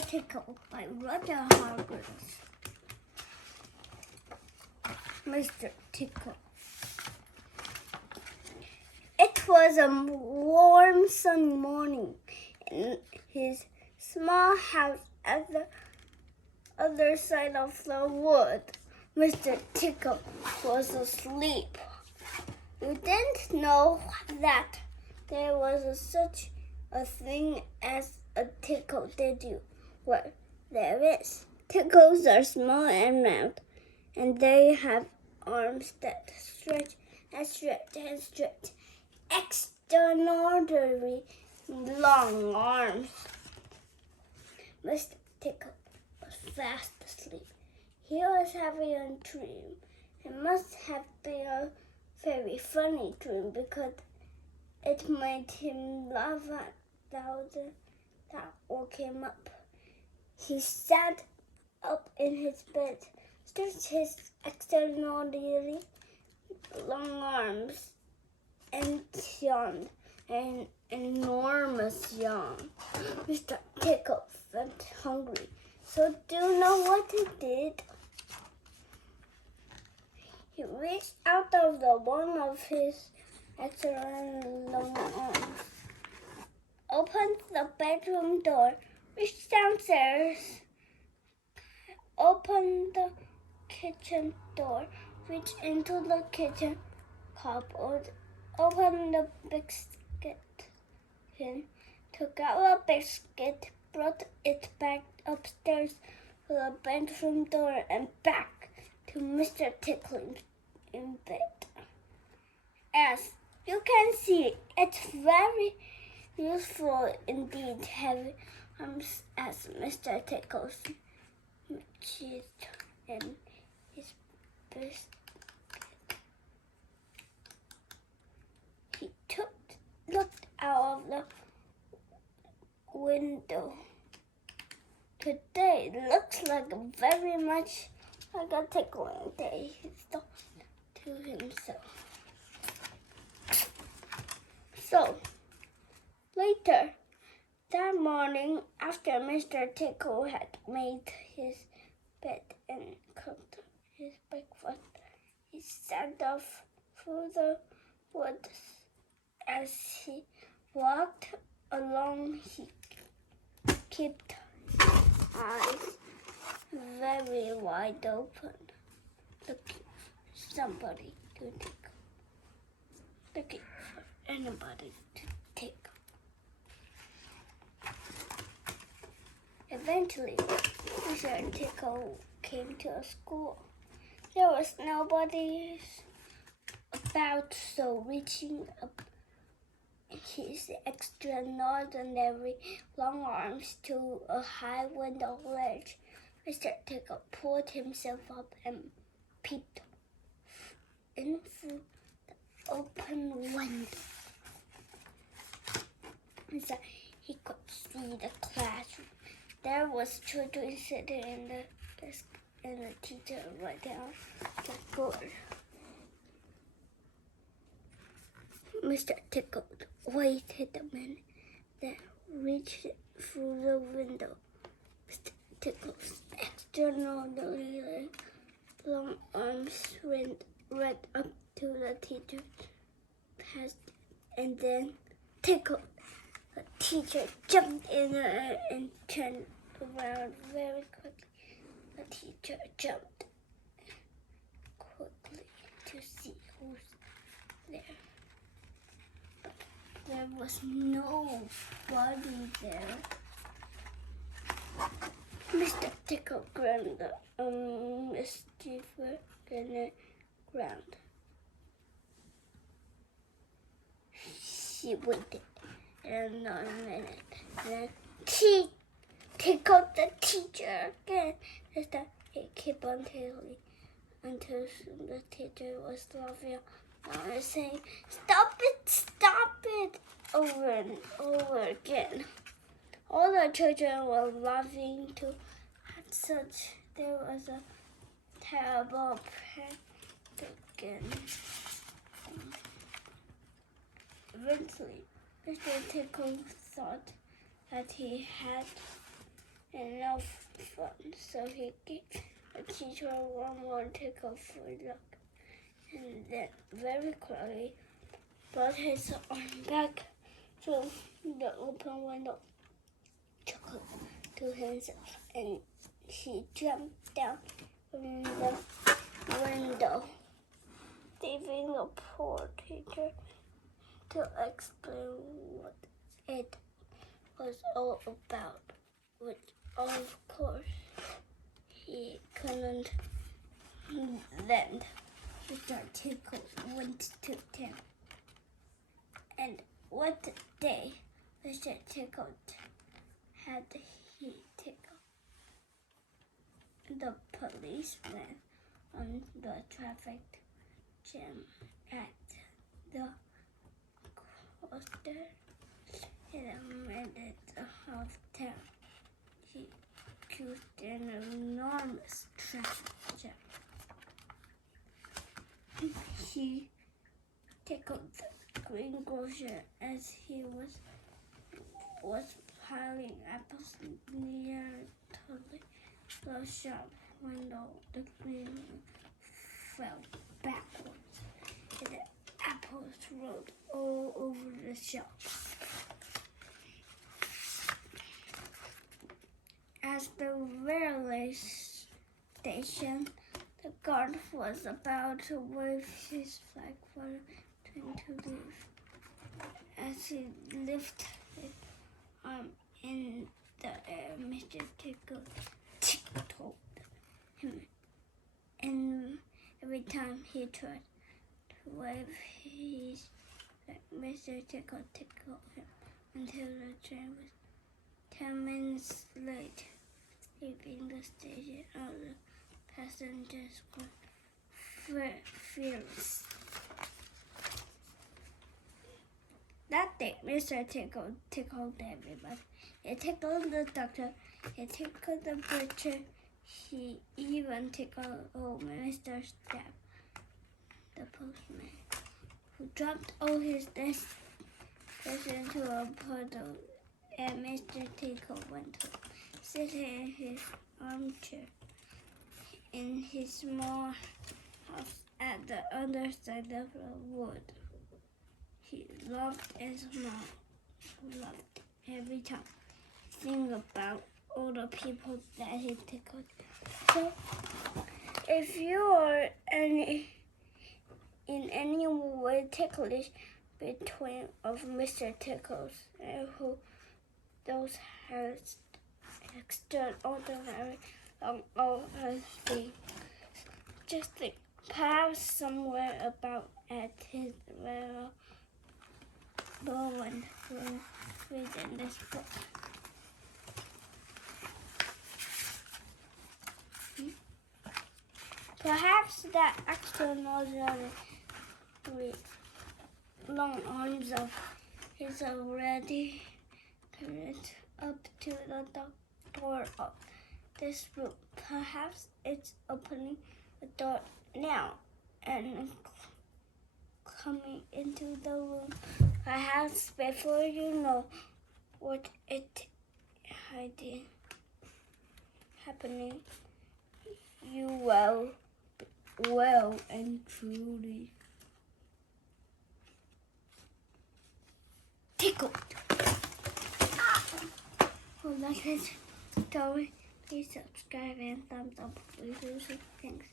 Tickle by Roger Hargreaves. Mr. Tickle. It was a warm sunny morning in his small house at the other side of the wood. Mr. Tickle was asleep. You didn't know that there was such a thing as a tickle, did you? Well, there is. Tickles are small and round, and they have arms that stretch and stretch and stretch. Extraordinarily long arms. Mr. Tickle was fast asleep. He was having a dream. It must have been a very funny dream because it made him laugh out loud. That woke him up. He sat up in his bed, stretched his extraordinarily long arms, and yawned an enormous yawn. Mr. Tickle felt hungry, so do you know what he did? He reached out of the one of his extraordinarily long arms, opened the bedroom door, reached downstairs, opened the kitchen door, reached into the kitchen cupboard, opened the biscuit tin, took out a biscuit, brought it back upstairs to the bedroom door and back to Mr. Tickle in bed. As you can see, it's very useful indeed having arms as Mr. Tickle's cheese and his biscuit. He looked out of the window. Today looks like very much like a tickling day, he thought to himself. So, later that morning, after Mr. Tickle had made his bed and cooked his breakfast, he set off through the woods. As he walked along, he kept his eyes very wide open, looking for somebody to tickle, looking for anybody to tickle. Eventually, Mr. Tickle came to a school. There was nobody about, so reaching up his extraordinary long arms to a high window ledge, Mr. Tickle pulled himself up and peeped in through the open window. So he could see the classroom. There was children sitting in the desk and the teacher right down the board. Mr. Tickle waited a minute, then reached through the window. Mr. Tickle's extraordinarily long arms went right up to the teacher, passed, and then tickled. The teacher jumped in the air and turned around very quickly. The teacher jumped quickly to see who's there. There was nobody there. Mr. Tickle ground mischievous in the ground. He waited another minute. Then he tickled the teacher again. This time he kept on tickling until the teacher was laughing. I was saying, stop it, over and over again. All the children were laughing too. At such, there was a terrible prank again. Eventually, Mr. Tickle thought that he had enough fun, so he gave the teacher one more tickle for luck, and then very quietly brought his arm back through the open window, chuckled to himself, and he jumped down from the window, leaving the poor teacher to explain what it was all about, which of course he couldn't. Then Mr. Tickle went to town, and what day Mr. Tickle had he tickled the policeman on the traffic jam at the coaster in a minute of town. He caused an enormous traffic jam. He tickled the greengrocer as he was piling apples near the shop window. The green fell backwards, and the apples rolled all over the shop. At the railway station, the guard was about to wave his flag for the train to leave. As he lifted his arm in the air, Mr. Tickle tickled him, and every time he tried to wave his flag, Mr. Tickle tickled him until the train was 10 minutes late, leaving the station. All the passengers were furious. That day, Mr. Tickle tickled everybody. He tickled the doctor, he tickled the butcher, he even tickled old Mr. Stab, the postman, who dropped all his dishes into a puddle, and Mr. Tickle went to sit in his armchair in his small house at the other side of the wood. He laughed and smiled, laughed every time, thinking about all the people that he tickled. So, if you are in any way ticklish between of Mr. Tickles and who those has extraordinary long things, just think, perhaps somewhere about at his little moment when reading this book. Perhaps that extraordinary long arms of his already carried up to the door of this room. Perhaps it's opening the door now and coming into the room. Perhaps before you know what it happening, you will well and truly tickled. Who likes this story, please subscribe and thumbs up. Thanks.